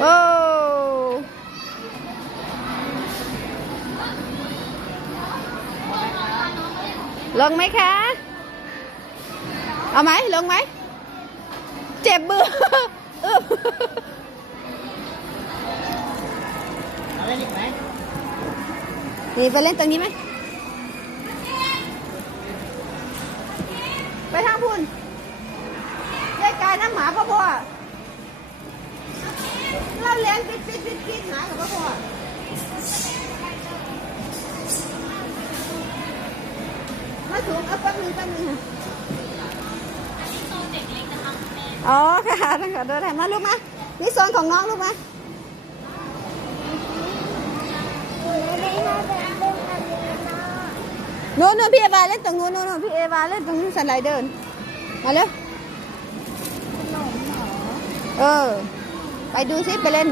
โอ้ลงไหมคะเอาไหมลงไหมเจ็บมือเอาเล่นอีกไหมนี่ไปเล่นตรงนี้ไหมไปทางพุ่นยายกายน้ำหมาพ่อเราเลี้ยงปิดหากับพ่อมาถูกเอาแป๊บนึงอ๋อค่ะตั้งแต่เดินมาลูกมานี่โซนของน้องลูกมานู้นพี่เอวาเล่นตรงนู้นพี่เอวาเล่นตรงนู้นสไลเดอร์มาเร็วไปดูซิไปเล่น